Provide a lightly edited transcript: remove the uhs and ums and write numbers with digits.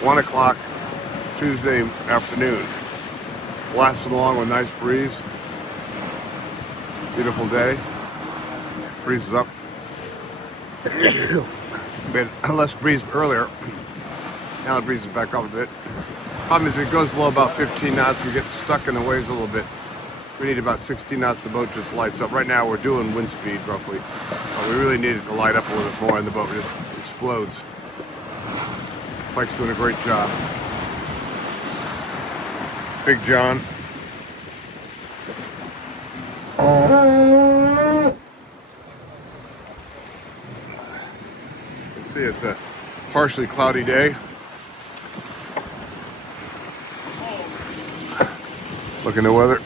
1 o'clock Tuesday afternoon. Blasting along with a nice breeze. Beautiful day. Breeze is up. We had less breeze earlier. Now the breeze is back up a bit. Problem is, if it goes below about 15 knots, we get stuck in the waves a little bit. We need about 16 knots, the boat just lights up. Right now we're doing wind speed roughly. But we really need it to light up a little bit more and the boat just explodes. Pike's doing a great job. Big John. You can see it's a partially cloudy day. Look in the weather.